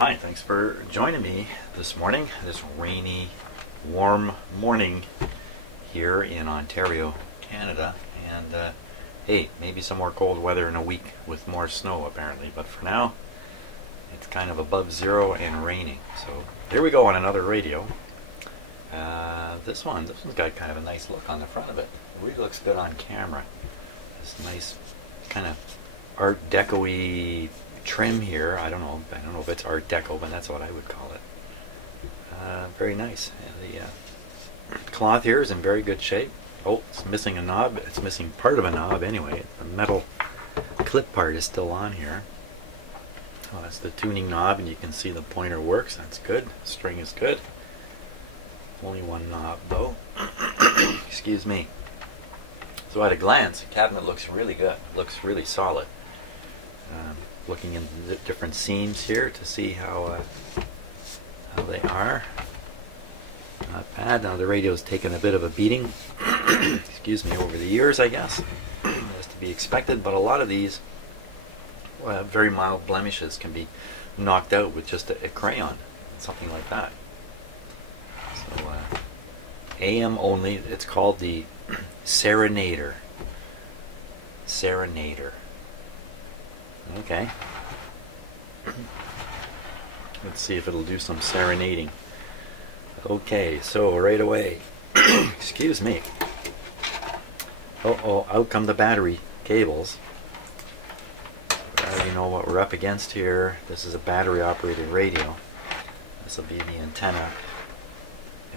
Hi, thanks for joining me this morning, this rainy, warm morning here in Ontario, Canada. And hey, maybe some more cold weather in a week with more snow apparently, but for now it's kind of above zero and raining. So there we go on another radio. This one's got kind of a nice look on the front of it. It really looks good on camera. This nice kind of Art Deco-y trim here. I don't know if it's Art Deco, but that's what I would call it. Very nice. And the cloth here is in very good shape. Oh, it's missing a knob. It's missing part of a knob anyway. The metal clip part is still on here. Oh, that's the tuning knob, and you can see the pointer works. That's good. String is good. Only one knob though. Excuse me. So at a glance, the cabinet looks really good. It looks really solid. Looking into the different seams here to see how they are. Not bad. Now the radio's taken a bit of a beating. Excuse me, over the years, I guess. As to be expected, but a lot of these very mild blemishes can be knocked out with just a crayon, something like that. So AM only. It's called the Serenader. Serenader. Okay. Let's see if it'll do some serenading. Okay, so right away. Excuse me. Oh, out come the battery cables. You know what we're up against here. This is a battery operated radio. This will be the antenna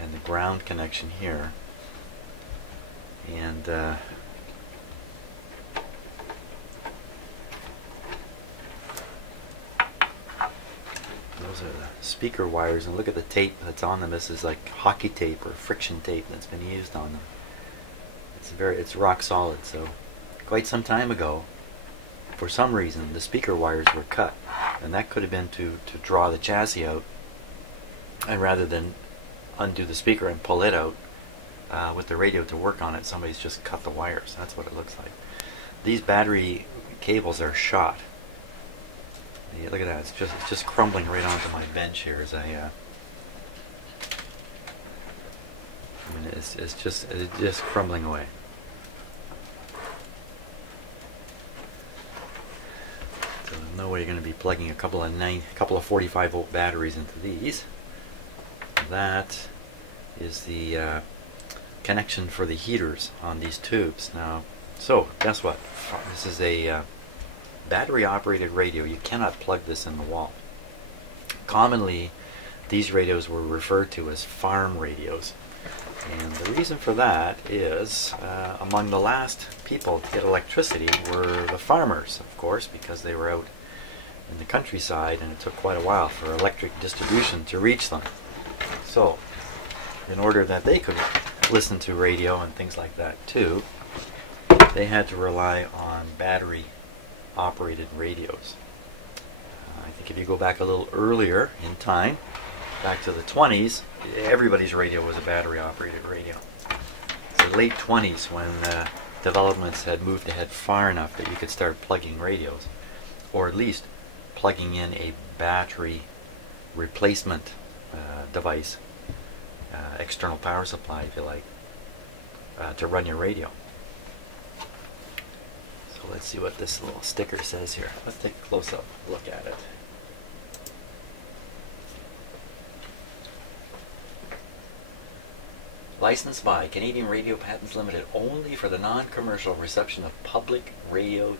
and the ground connection here. And those are the speaker wires, and look at the tape that's on them. This is like hockey tape or friction tape that's been used on them. It's rock solid. So quite some time ago, for some reason, the speaker wires were cut, and that could have been to draw the chassis out, and rather than undo the speaker and pull it out with the radio to work on it, somebody's just cut the wires. That's what it looks like. These battery cables are shot. Yeah, look at that. It's just crumbling right onto my bench here as I mean, it's just crumbling away. So there's no way you're going to be plugging a couple of 45-volt batteries into these. That is the connection for the heaters on these tubes. Now, so guess what? This is a battery operated radio. You cannot plug this in the wall. Commonly, these radios were referred to as farm radios. And the reason for that is among the last people to get electricity were the farmers, of course, because they were out in the countryside and it took quite a while for electric distribution to reach them. So, in order that they could listen to radio and things like that too, they had to rely on battery operated radios. I think if you go back a little earlier in time, back to the 20s, everybody's radio was a battery operated radio. It's the late 20s when developments had moved ahead far enough that you could start plugging radios, or at least plugging in a battery replacement device, external power supply if you like, to run your radio. So let's see what this little sticker says here. Let's take a close-up look at it. Licensed by Canadian Radio Patents Limited only for the non-commercial reception of public radio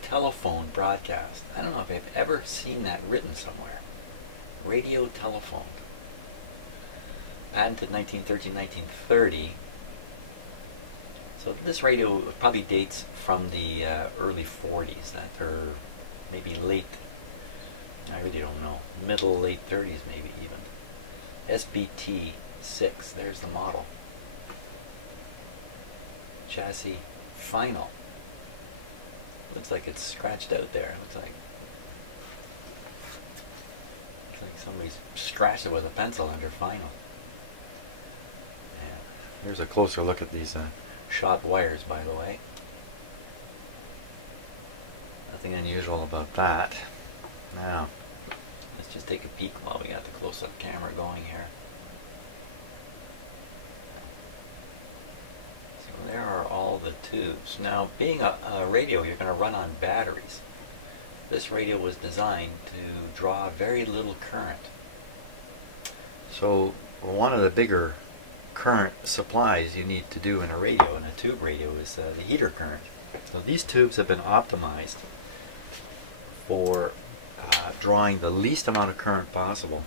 telephone broadcast. I don't know if I've ever seen that written somewhere. Radio telephone. Patented 1930. So this radio probably dates from the early 40s, or maybe late, I really don't know, middle, late 30s maybe even. SBT6, there's the model. Chassis final. Looks like it's scratched out there. Looks like somebody's scratched it with a pencil under final. And here's a closer look at these shot wires, by the way. Nothing unusual about that. Now, let's just take a peek while we got the close-up camera going here. So there are all the tubes. Now, being a radio, you're going to run on batteries. This radio was designed to draw very little current. So one of the bigger current supplies you need to do in a radio, in a tube radio, is the heater current. So these tubes have been optimized for drawing the least amount of current possible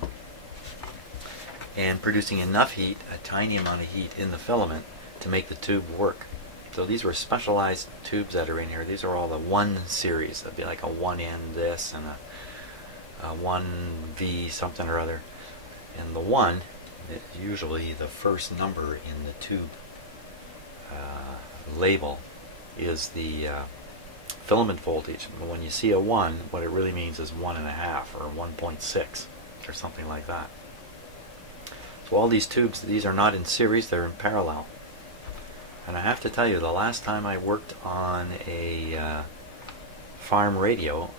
and producing enough heat, a tiny amount of heat in the filament to make the tube work. So these were specialized tubes that are in here. These are all the 1 series. That'd be like a 1N this and a 1V something or other. And the 1 is usually the first number in the tube label is the filament voltage. But when you see a 1, what it really means is 1.5 or 1.6 or something like that. So all these tubes, these are not in series, they're in parallel. And I have to tell you, the last time I worked on a farm radio,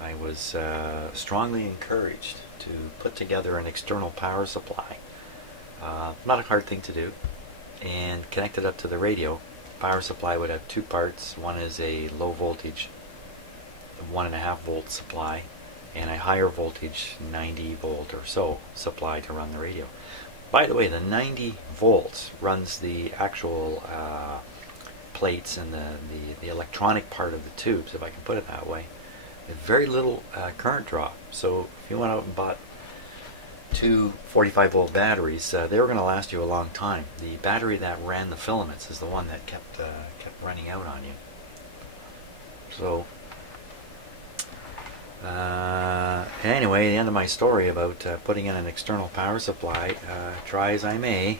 I was strongly encouraged to put together an external power supply. Not a hard thing to do. And connect it up to the radio. Power supply would have 2 parts. One is a low voltage 1.5 volt supply and a higher voltage 90 volt or so supply to run the radio. By the way, the 90 volts runs the actual plates and the electronic part of the tubes, if I can put it that way. Very little current draw. So if you went out and bought 2 45 volt batteries, they were going to last you a long time. The battery that ran the filaments is the one that kept running out on you. So anyway, the end of my story about putting in an external power supply. Try as I may,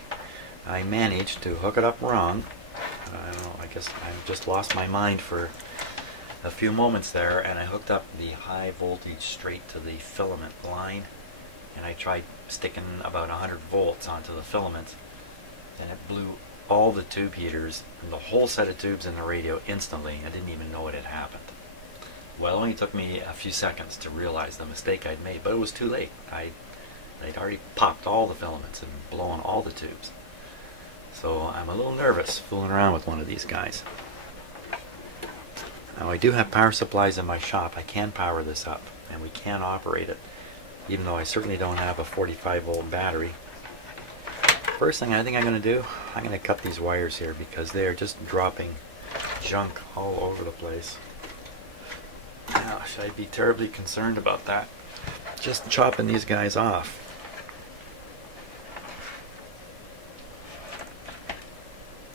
I managed to hook it up wrong. I don't know, I guess I just lost my mind for a few moments there, and I hooked up the high voltage straight to the filament line, and I tried sticking about 100 volts onto the filament, and it blew all the tube heaters and the whole set of tubes in the radio instantly. I didn't even know it had happened. Well, it only took me a few seconds to realize the mistake I'd made, but it was too late. I'd already popped all the filaments and blown all the tubes. So I'm a little nervous fooling around with one of these guys. Now I do have power supplies in my shop. I can power this up and we can operate it, even though I certainly don't have a 45 volt battery. First thing I think I'm going to do, I'm going to cut these wires here because they are just dropping junk all over the place. Now, should I be terribly concerned about that? Just chopping these guys off.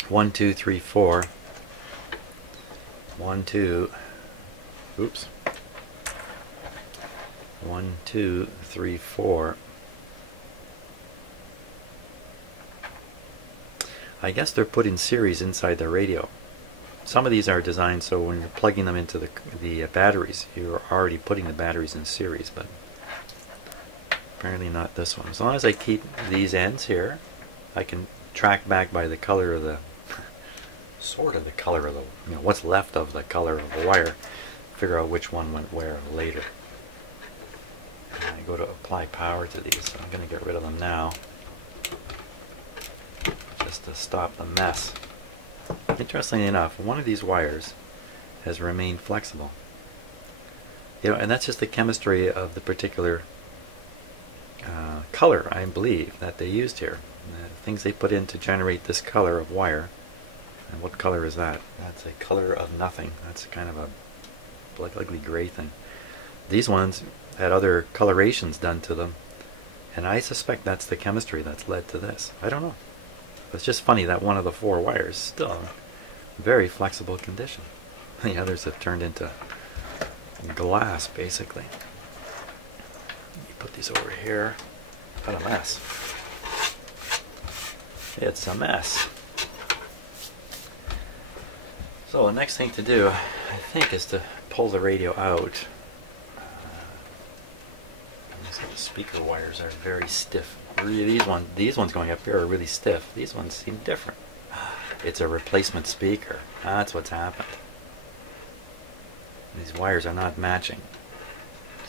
One, two, three, four. 1, 2. Oops. 1, 2, 3, 4. I guess they're put in series inside the radio. Some of these are designed so when you're plugging them into the batteries, you're already putting the batteries in series, but apparently not this one. As long as I keep these ends here, I can track back by the color of the, sort of the color of the, you know, what's left of the color of the wire, figure out which one went where later. And I go to apply power to these, so I'm going to get rid of them now, just to stop the mess. Interestingly enough, one of these wires has remained flexible. You know, and that's just the chemistry of the particular color, I believe, that they used here. The things they put in to generate this color of wire. And what color is that? That's a color of nothing. That's kind of a ugly gray thing. These ones had other colorations done to them, and I suspect that's the chemistry that's led to this. I don't know. It's just funny that one of the 4 wires is still in very flexible condition. The others have turned into glass, basically. Let me put these over here. What a mess. It's a mess. So the next thing to do, I think, is to pull the radio out. The speaker wires are very stiff. These ones going up here are really stiff. These ones seem different. It's a replacement speaker. That's what's happened. These wires are not matching.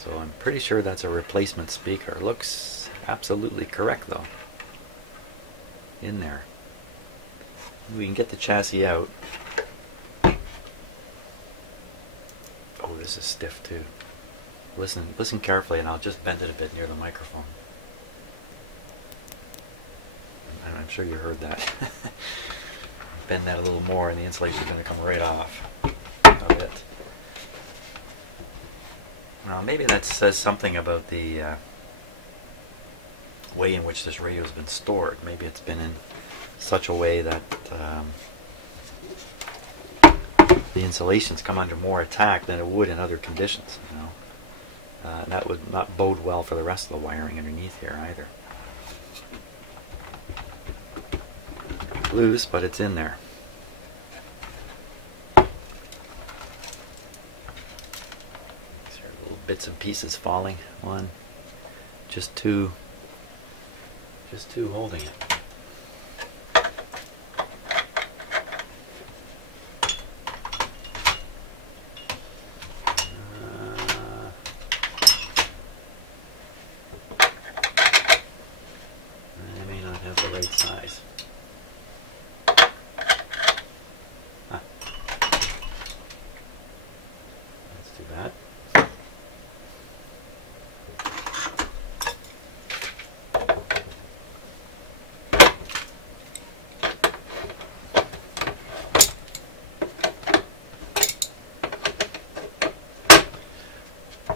So I'm pretty sure that's a replacement speaker. Looks absolutely correct though. In there. We can get the chassis out. Oh, this is stiff too. Listen carefully, and I'll just bend it a bit near the microphone. I'm sure you heard that. Bend that a little more and the insulation's going to come right off a bit. Now maybe that says something about the way in which this radio has been stored. Maybe it's been in such a way that the insulations come under more attack than it would in other conditions. You know? That would not bode well for the rest of the wiring underneath here either. Loose, but it's in there. These are little bits and pieces falling. One, just two holding it. I may not have the right size. That.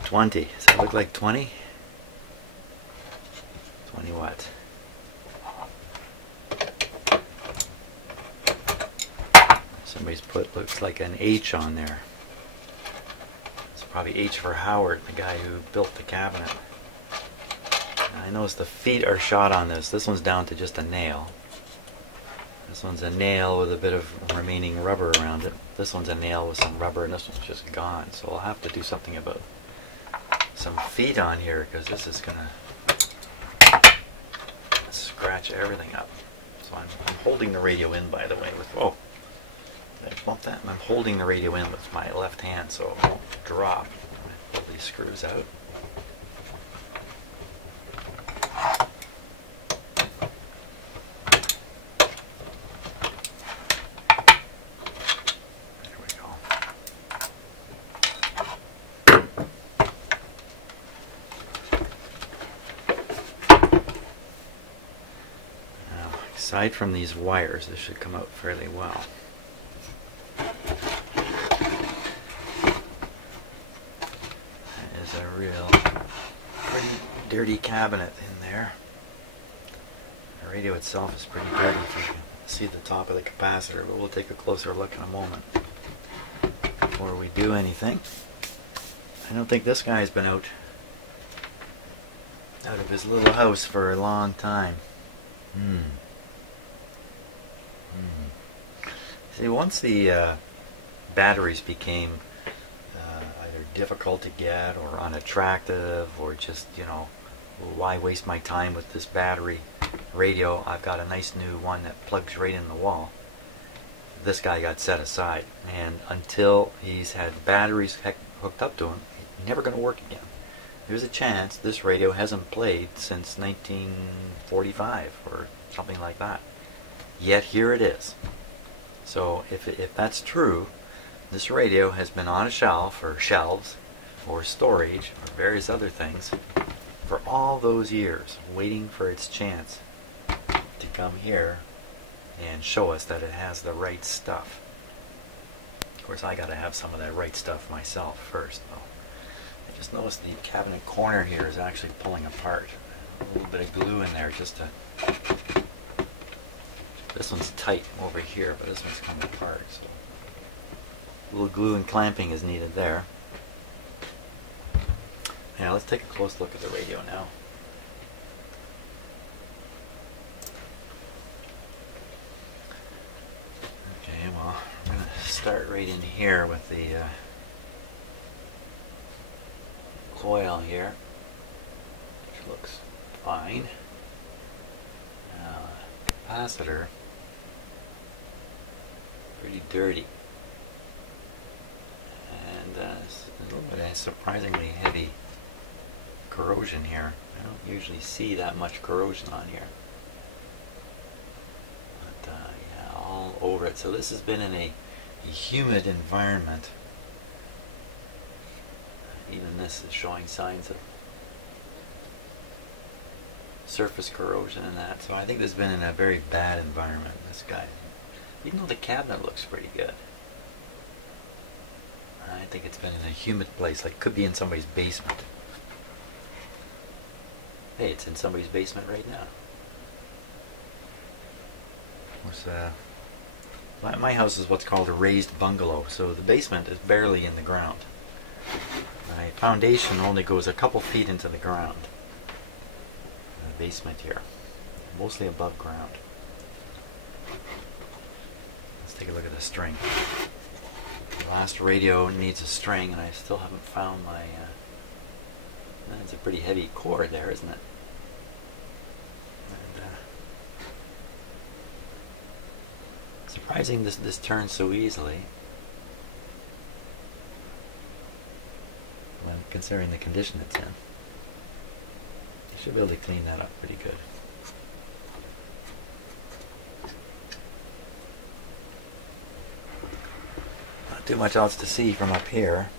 $20. Does that look like 20? 20 what? Somebody's put, looks like an H on there. Probably H for Howard, the guy who built the cabinet. I notice the feet are shot on this. This one's down to just a nail. This one's a nail with a bit of remaining rubber around it. This one's a nail with some rubber, and this one's just gone. So I'll have to do something about some feet on here, because this is going to scratch everything up. So I'm holding the radio in, by the way, with, oh, I bumped that. I'm holding the radio in with my left hand so it won't drop. Pull these screws out. There we go. Now, aside from these wires, this should come out fairly well. A real pretty dirty cabinet in there. The radio itself is pretty dirty if you can see the top of the capacitor, but we'll take a closer look in a moment before we do anything. I don't think this guy's been out of his little house for a long time. See, once the batteries became difficult to get or unattractive, or just, you know, why waste my time with this battery radio? I've got a nice new one that plugs right in the wall. This guy got set aside, and until he's had batteries hooked up to him, it's never going to work again. There's a chance this radio hasn't played since 1945 or something like that. Yet here it is. So if that's true, this radio has been on a shelf, or shelves, or storage, or various other things for all those years, waiting for its chance to come here and show us that it has the right stuff. Of course, I got to have some of that right stuff myself first, though. I just noticed the cabinet corner here is actually pulling apart. A little bit of glue in there just to... This one's tight over here, but this one's coming apart. So. A little glue and clamping is needed there. Now let's take a close look at the radio now. Okay, well, we're going to start right in here with the coil here, which looks fine. Capacitor, pretty dirty. And it's a little bit surprisingly heavy corrosion here. I don't usually see that much corrosion on here. But yeah, all over it. So this has been in a humid environment. Even this is showing signs of surface corrosion and that. So I think this has been in a very bad environment, this guy. Even though the cabinet looks pretty good. I think it's been in a humid place, like could be in somebody's basement. Hey, it's in somebody's basement right now. My house is what's called a raised bungalow, so the basement is barely in the ground. My foundation only goes a couple feet into the ground. The basement here, mostly above ground. Let's take a look at the string. The last radio needs a string, and I still haven't found my... That's a pretty heavy cord there, isn't it? And, surprising this turns so easily. Well, considering the condition it's in. You should be able to clean that up pretty good. Not too much else to see from up here,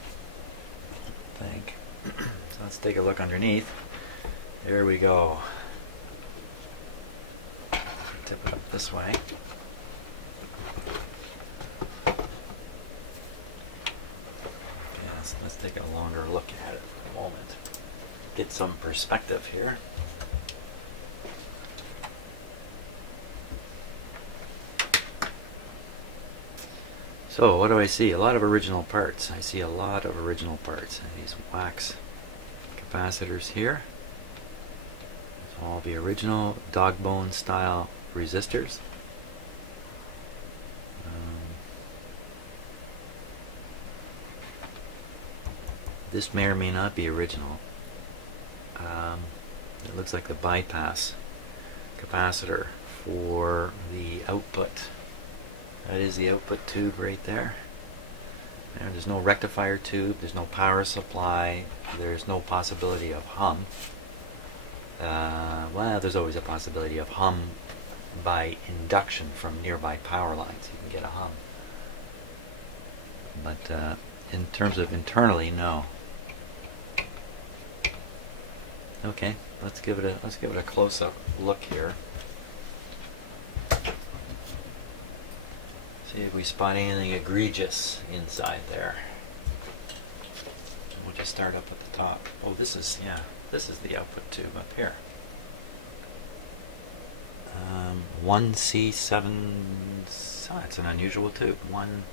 I think. So let's take a look underneath. There we go. Tip it up this way. Let's take a longer look at it for a moment. Get some perspective here. So what do I see? A lot of original parts. I see a lot of original parts. And these wax capacitors here. These all the original dog bone style resistors. This may or may not be original. It looks like the bypass capacitor for the output. That is the output tube right there. There's no rectifier tube, there's no power supply, there's no possibility of hum. Well, there's always a possibility of hum by induction from nearby power lines. You can get a hum. But in terms of internally, no. Okay, let's give it a close-up look here. See if we spot anything egregious inside there. We'll just start up at the top. Oh, this is the output tube up here. 1C7. Oh, it's an unusual tube. I'm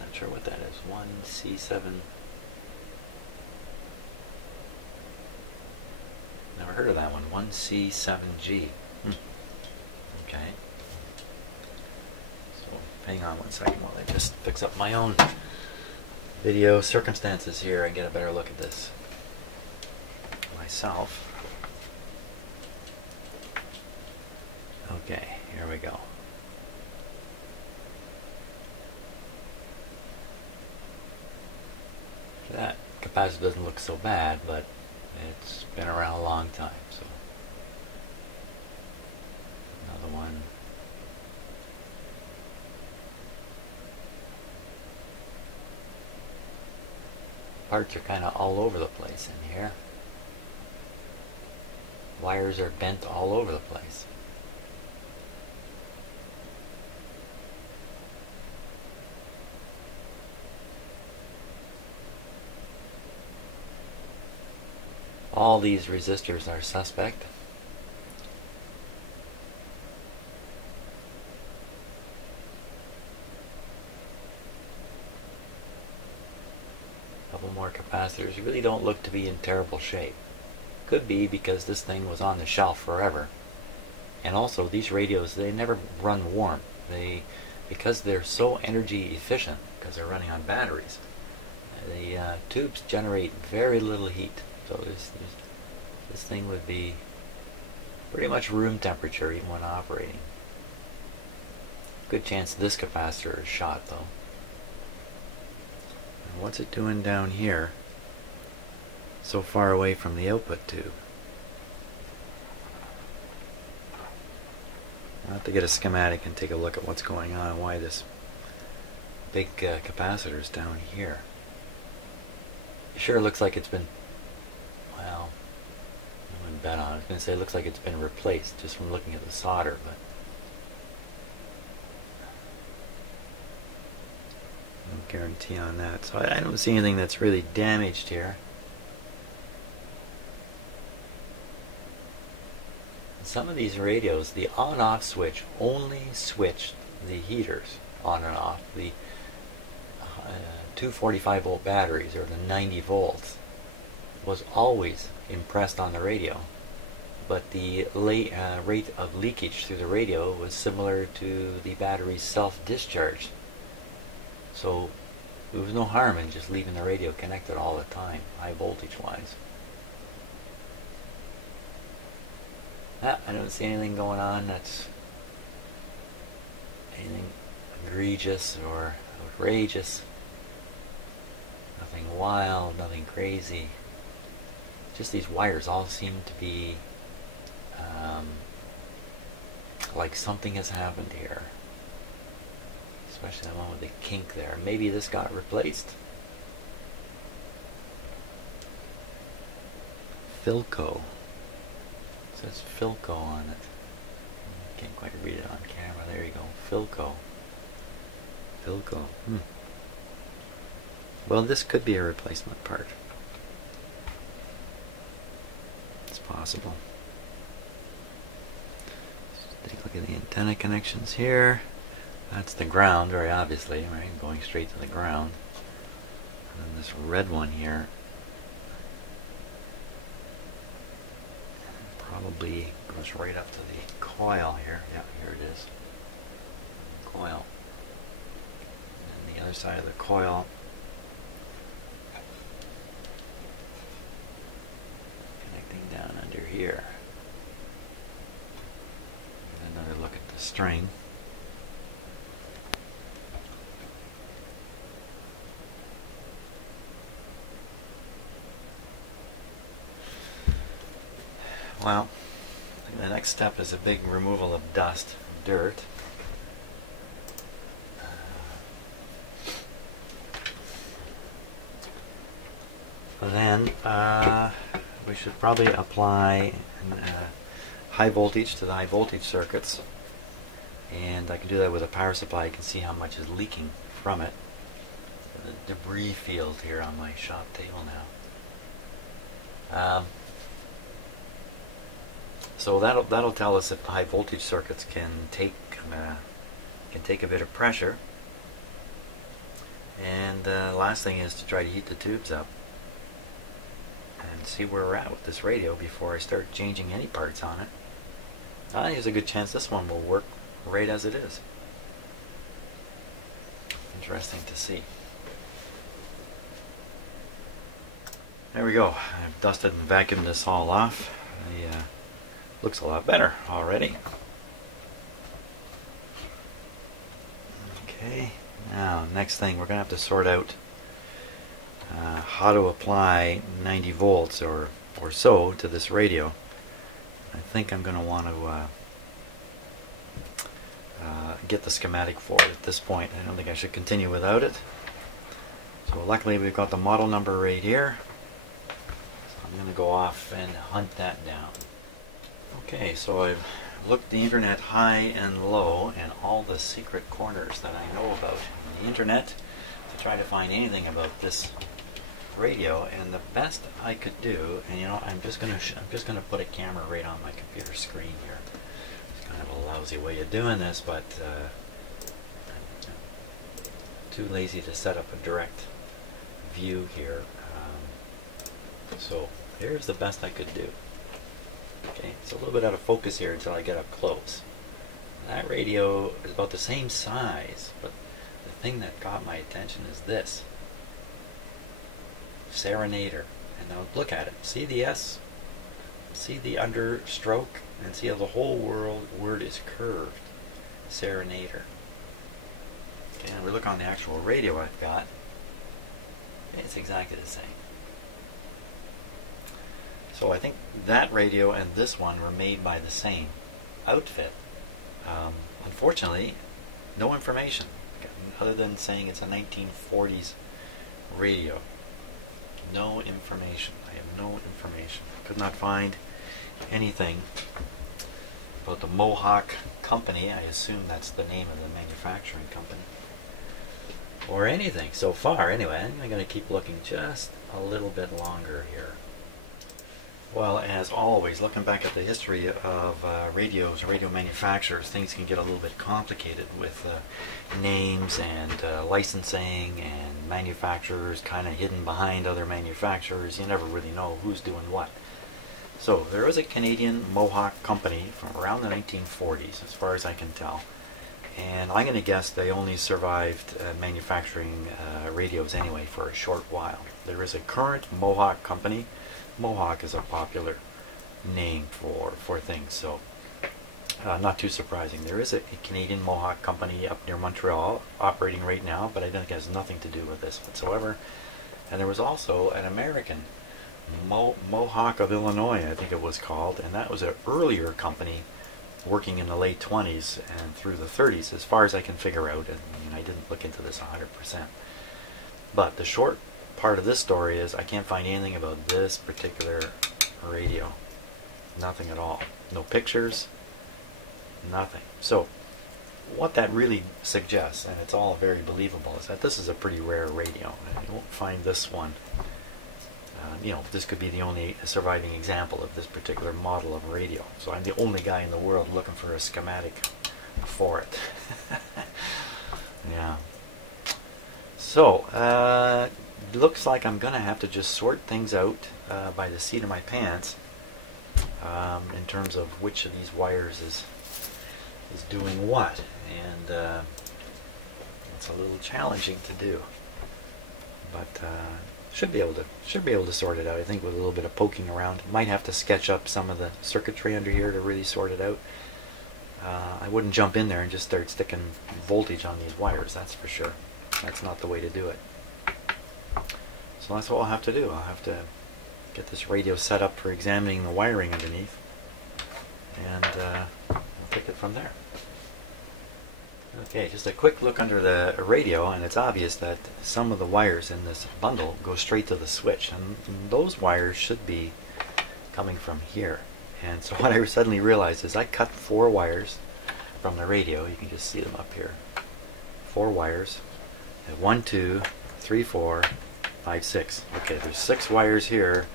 not sure what that is. 1C7. Never heard of that one. 1C7G. Okay. So hang on one second while I just fix up my own video circumstances here and get a better look at this myself. Okay, here we go. That capacitor doesn't look so bad, but it's been around a long time, so another one. Parts are kind of all over the place in here. Wires are bent all over the place. All these resistors are suspect. Couple more capacitors. You really don't look to be in terrible shape. Could be because this thing was on the shelf forever. And also these radios, they never run warm. Because they're so energy efficient, because they're running on batteries, the tubes generate very little heat. So this thing would be pretty much room temperature even when operating. Good chance this capacitor is shot though. And what's it doing down here? so far away from the output tube. I'll have to get a schematic and take a look at what's going on, why this big capacitor is down here. It sure looks like it's been, well, I wouldn't bet on it. I was going to say it looks like it's been replaced just from looking at the solder, but no guarantee on that. So I don't see anything that's really damaged here. Some of these radios, the on-off switch only switched the heaters on and off. The 245 volt batteries, or the 90 volts, was always impressed on the radio, but the rate of leakage through the radio was similar to the battery's self-discharge. So there was no harm in just leaving the radio connected all the time, high voltage wise. I don't see anything going on that's anything egregious or outrageous. Nothing wild, nothing crazy. Just these wires all seem to be like something has happened here. Especially the one with the kink there. Maybe this got replaced. Philco. It says Philco on it. Can't quite read it on camera. There you go. Philco. Philco. Well, this could be a replacement part. It's possible. Let's take a look at the antenna connections here. That's the ground, very obviously, right? Going straight to the ground. And then this red one here probably goes right up to the coil here. Yeah, here it is. Coil. And the other side of the coil connecting down under here. And another look at the string. Well, the next step is a big removal of dust, dirt. Then we should probably apply high voltage to the high voltage circuits, and I can do that with a power supply. You can see how much is leaking from it. The debris field here on my shop table now. So that'll tell us if the high voltage circuits can take a bit of pressure. And the last thing is to try to heat the tubes up and see where we're at with this radio before I start changing any parts on it. I think there's a good chance this one will work right as it is. Interesting to see. There we go. I've dusted and vacuumed this all off. Looks a lot better already. Okay, now next thing we're going to have to sort out how to apply 90 volts or so to this radio. I think I'm going to want to get the schematic for it at this point. I don't think I should continue without it. So luckily we've got the model number right here. So I'm going to go off and hunt that down. Okay, so I've looked the internet high and low and all the secret corners that I know about on the internet to try to find anything about this radio, and the best I could do, and I'm just gonna put a camera right on my computer screen here. It's kind of a lousy way of doing this, but I'm too lazy to set up a direct view here. So here's the best I could do. Okay, it's a little bit out of focus here until I get up close. That radio is about the same size, but the thing that got my attention is this. Serenader. And now look at it. See the S? See the understroke? And see how the whole word is curved. Serenader. Okay, and we look on the actual radio I've got. It's exactly the same. So I think that radio and this one were made by the same outfit. Unfortunately, no information other than saying it's a 1940s radio. No information. I have no information. Could not find anything about the Mohawk company. I assume that's the name of the manufacturing company. Or anything so far. Anyway, I'm going to keep looking just a little bit longer here. Well, as always, looking back at the history of radios, radio manufacturers, things can get a little bit complicated with names and licensing and manufacturers kind of hidden behind other manufacturers. You never really know who's doing what. So there was a Canadian Mohawk company from around the 1940s, as far as I can tell. And I'm going to guess they only survived manufacturing radios anyway for a short while. There is a current Mohawk company. Mohawk is a popular name for things, so not too surprising. There is a Canadian Mohawk company up near Montreal operating right now, but I think it has nothing to do with this whatsoever. And there was also an American Mohawk of Illinois, I think it was called, and that was an earlier company working in the late 20s and through the 30s, as far as I can figure out, and I didn't look into this 100%. But the short part of this story is I can't find anything about this particular radio. Nothing at all. No pictures, nothing. So what that really suggests, and it's all very believable, is that this is a pretty rare radio. You won't find this one. This could be the only surviving example of this particular model of radio. So I'm the only guy in the world looking for a schematic for it. Yeah. So, looks like I'm going to have to just sort things out by the seat of my pants in terms of which of these wires is doing what. And it's a little challenging to do. But should be able to sort it out, I think, with a little bit of poking around. Might have to sketch up some of the circuitry under here to really sort it out. I wouldn't jump in there and just start sticking voltage on these wires, that's for sure. That's not the way to do it. So that's what I'll have to do. I'll have to get this radio set up for examining the wiring underneath, and I'll take it from there. Okay, just a quick look under the radio, and it's obvious that some of the wires in this bundle go straight to the switch, and those wires should be coming from here. And so what I suddenly realized is I cut 4 wires from the radio. You can just see them up here. 4 wires. 1, 2, 3, 4, 5, 6. Okay, there's 6 wires here,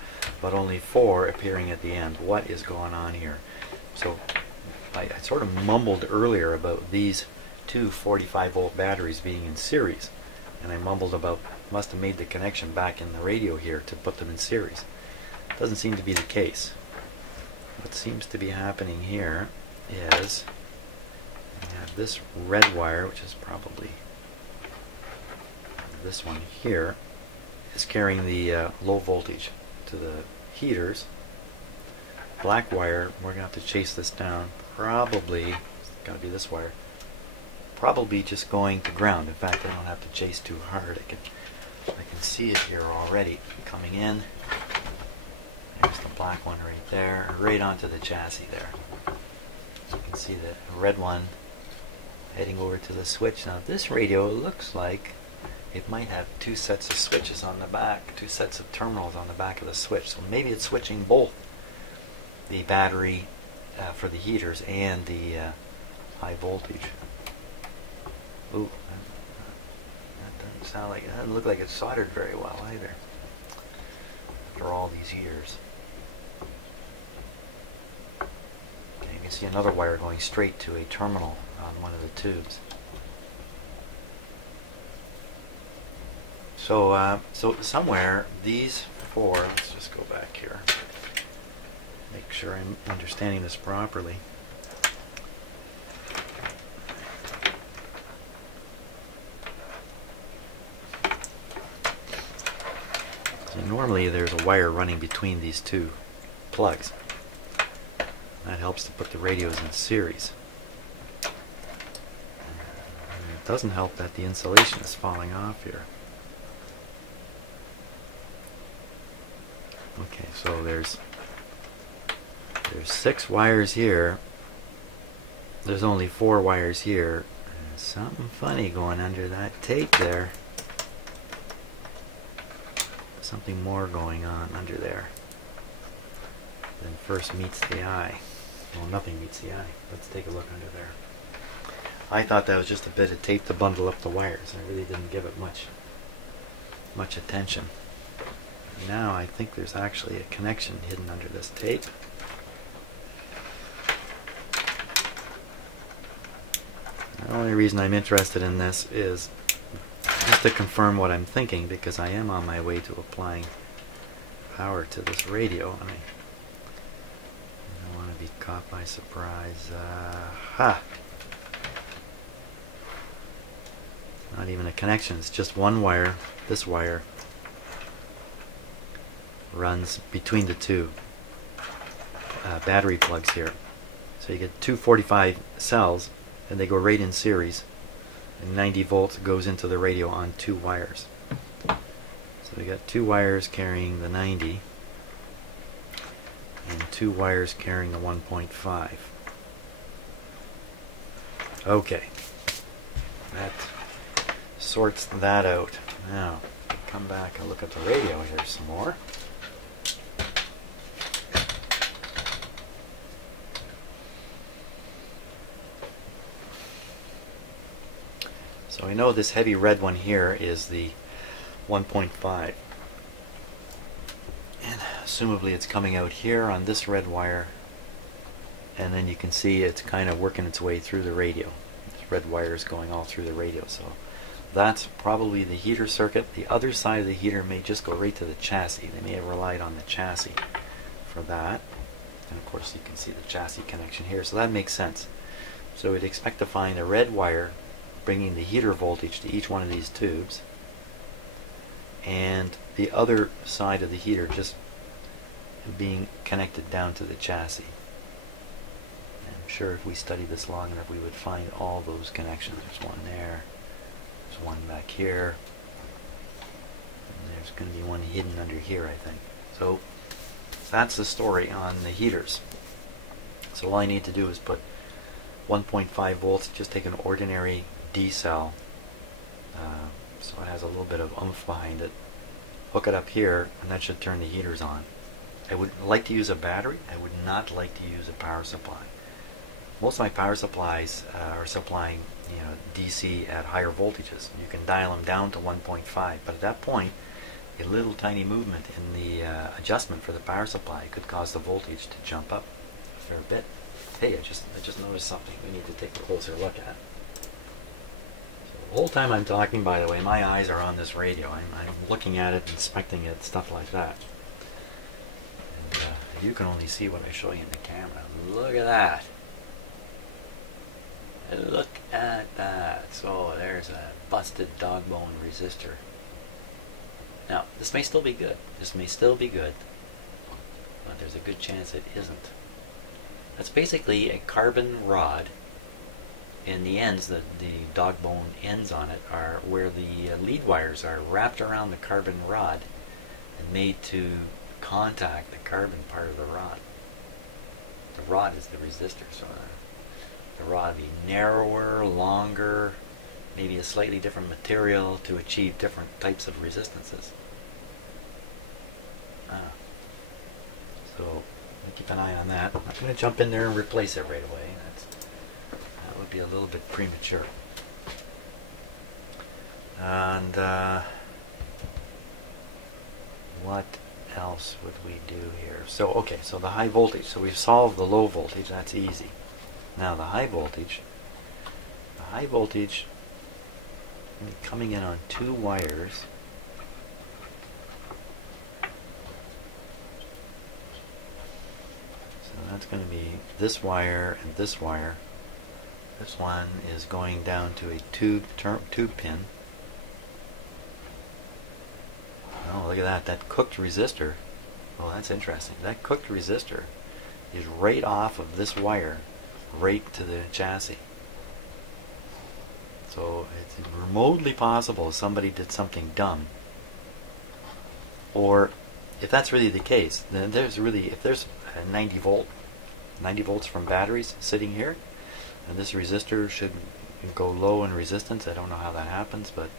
but only 4 appearing at the end. What is going on here? So I sort of mumbled earlier about these 2 45-volt batteries being in series, and I mumbled about must have made the connection back in the radio here to put them in series. Doesn't seem to be the case. What seems to be happening here is I have this red wire, which is probably this one here, is carrying the low voltage to the heaters. Black wire, we're going to have to chase this down. Probably, it's got to be this wire. Probably just going to ground. In fact, I don't have to chase too hard. I can see it here already coming in. There's the black one right there, right onto the chassis there. You can see the red one heading over to the switch. Now this radio looks like it might have 2 sets of switches on the back, 2 sets of terminals on the back of the switch. So maybe it's switching both the battery for the heaters and the high voltage. Ooh, that doesn't sound like, that doesn't look like it's soldered very well either, after all these years. Okay, you can see another wire going straight to a terminal on one of the tubes. So, so somewhere these 4, let's just go back here, make sure I'm understanding this properly. Normally there's a wire running between these 2 plugs. That helps to put the radios in series. And it doesn't help that the insulation is falling off here. Okay, so there's There's 6 wires here. There's only 4 wires here. There's something funny going under that tape there. Something more going on under there than first meets the eye. Well, nothing meets the eye. Let's take a look under there. I thought that was just a bit of tape to bundle up the wires. I really didn't give it much attention. Now I think there's actually a connection hidden under this tape. The only reason I'm interested in this is just to confirm what I'm thinking, because I am on my way to applying power to this radio, and I don't want to be caught by surprise. Not even a connection, it's just one wire. This wire runs between the two battery plugs here. So you get 245 cells, and they go right in series, and 90 volts goes into the radio on 2 wires. So we got 2 wires carrying the 90 and 2 wires carrying the 1.5. Okay, that sorts that out. Now come back and look at the radio here some more. So we know this heavy red one here is the 1.5, and assumably it's coming out here on this red wire, and then you can see it's kind of working its way through the radio. This red wire is going all through the radio, so that's probably the heater circuit. The other side of the heater may just go right to the chassis. They may have relied on the chassis for that, and of course you can see the chassis connection here, so that makes sense. So we'd expect to find a red wire bringing the heater voltage to each one of these tubes, and the other side of the heater just being connected down to the chassis. I'm sure if we studied this long enough we would find all those connections. There's one there, there's one back here, and there's going to be one hidden under here, I think. So that's the story on the heaters. So all I need to do is put 1.5 volts, just take an ordinary D cell, so it has a little bit of oomph behind it, hook it up here, and that should turn the heaters on. I would like to use a battery. I would not like to use a power supply. Most of my power supplies are supplying, DC at higher voltages. You can dial them down to 1.5, but at that point a little tiny movement in the adjustment for the power supply could cause the voltage to jump up a fair bit. Hey, I just noticed something we need to take a closer look at. The whole time I'm talking, by the way, my eyes are on this radio. I'm looking at it, inspecting it, stuff like that. And you can only see what I show you in the camera. Look at that. Look at that. So there's a busted dog bone resistor. Now, this may still be good. This may still be good. But there's a good chance it isn't. That's basically a carbon rod. And the ends, the dog bone ends on it, are where the lead wires are wrapped around the carbon rod and made to contact the carbon part of the rod. The rod is the resistor, so the rod be narrower, longer, maybe a slightly different material to achieve different types of resistances. So keep an eye on that. I'm not going to jump in there and replace it right away. That would be a little bit premature. And what else would we do here? So okay, so the high voltage. So we've solved the low voltage. That's easy. Now the high voltage. The high voltage coming in on 2 wires. So that's going to be this wire and this wire. This one is going down to a tube pin. Oh, look at that. That cooked resistor. Oh, that's interesting. That cooked resistor is right off of this wire, right to the chassis. So it's remotely possible somebody did something dumb. Or if that's really the case, then there's really, if there's a 90 volt 90 volts from batteries sitting here, and this resistor should go low in resistance. I don't know how that happens, but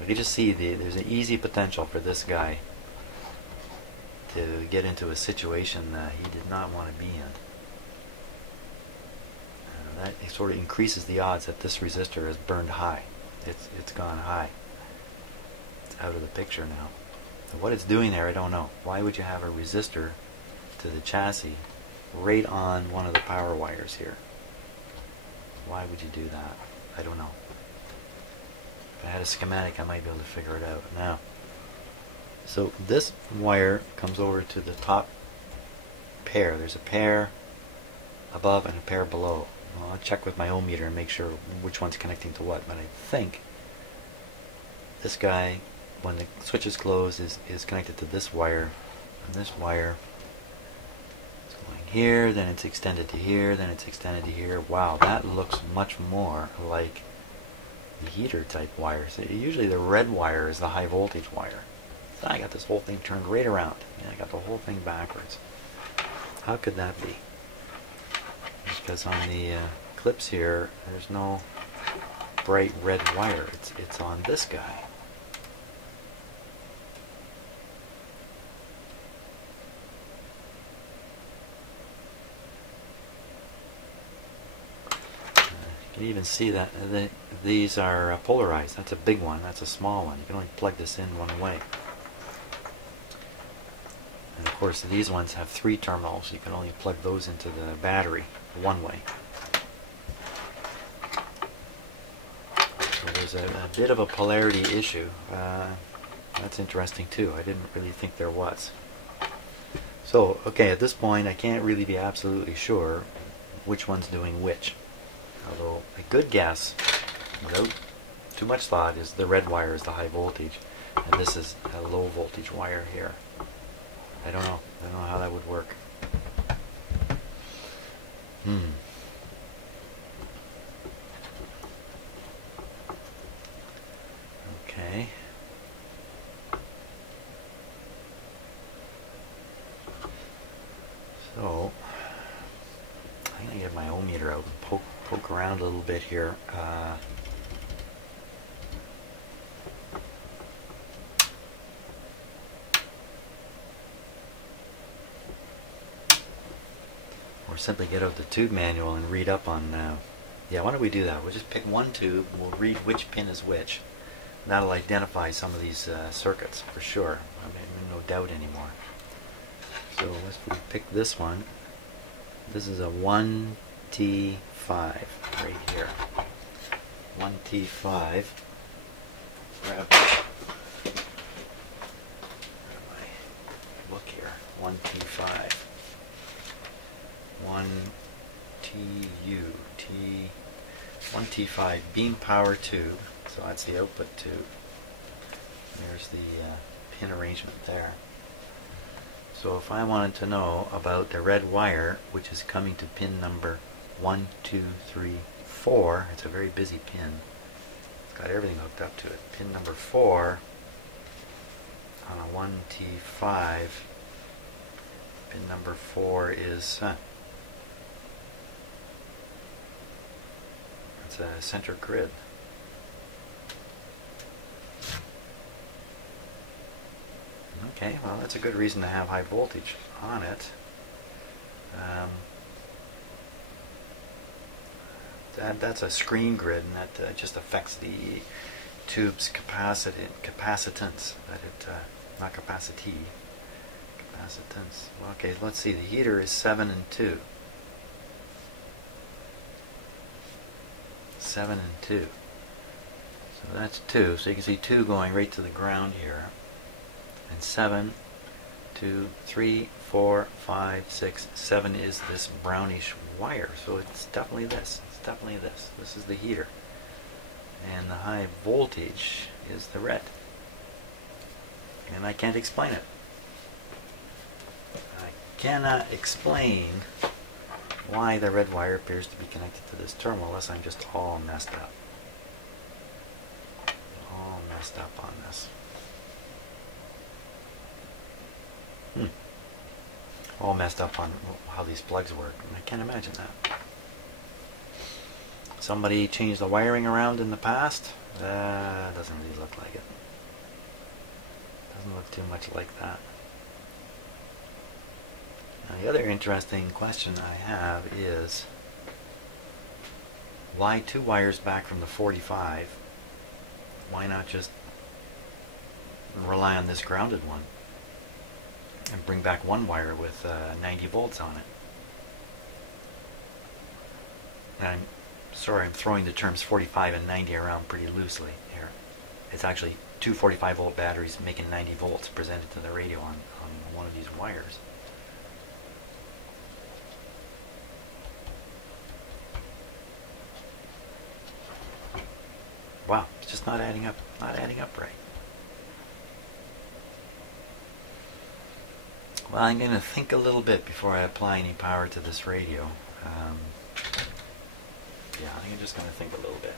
we can just see there's an easy potential for this guy to get into a situation that he did not want to be in. That sort of increases the odds that this resistor is burned high. It's gone high. It's out of the picture now. So what it's doing there, I don't know. Why would you have a resistor to the chassis right on one of the power wires here? Why would you do that? I don't know. If I had a schematic, I might be able to figure it out now. So this wire comes over to the top pair. There's a pair above and a pair below. Well, I'll check with my ohm meter and make sure which one's connecting to what, but I think this guy, when the switch is closed, is connected to this wire, and this wire is going here, then it's extended to here, then it's extended to here. Wow, that looks much more like the heater type wires. So usually the red wire is the high voltage wire. So I got this whole thing turned right around. Yeah, I got the whole thing backwards. How could that be? Because on the clips here, there's no bright red wire. It's on this guy. You can even see that these are polarized. That's a big one. That's a small one. You can only plug this in one way. And of course, these ones have 3 terminals. You can only plug those into the battery one way. So there's a bit of a polarity issue. That's interesting too. I didn't really think there was. So, okay, at this point I can't really be absolutely sure which one's doing which. Although a good guess, without too much thought, is the red wire is the high voltage, and this is a low voltage wire here. I don't know. I don't know how that would work. Okay. So I'm going to get my ohm meter out and poke around a little bit here. Or simply get out the tube manual and read up on, yeah, why don't we do that? We'll just pick one tube, we'll read which pin is which. That'll identify some of these circuits for sure. I mean, no doubt anymore. So let's pick this one. This is a 1T5 right here. 1T5. Grab my book here. 1T5. 1T5 beam power tube. So that's the output tube. There's the pin arrangement there. So if I wanted to know about the red wire, which is coming to pin number 1, 2, 3, 4, it's a very busy pin. It's got everything hooked up to it. Pin number 4 on a 1T5. Pin number 4 is it's a center grid. Okay, well that's a good reason to have high voltage on it. That's a screen grid, and that just affects the tube's capacitance. Not capacity, capacitance. Well, okay, let's see. The heater is 7 and 2. 7 and 2. So that's 2. So you can see 2 going right to the ground here. And 7, 2, 3, 4, 5, 6, 7 is this brownish wire. So it's definitely this. It's definitely this. This is the heater. And the high voltage is the red. And I can't explain it. I cannot explain why the red wire appears to be connected to this terminal unless I'm just all messed up. All messed up on this. all messed up on how these plugs work. And I can't imagine that. Somebody changed the wiring around in the past? Doesn't really look like it. Doesn't look too much like that. Now, the other interesting question I have is, why 2 wires back from the 45? Why not just rely on this grounded one and bring back 1 wire with 90 volts on it? And I'm sorry, I'm throwing the terms 45 and 90 around pretty loosely here. It's actually 2 45 volt batteries making 90 volts presented to the radio on one of these wires. Wow, it's just not adding up right. Well, I'm going to think a little bit before I apply any power to this radio. Yeah, I'm just going to think a little bit.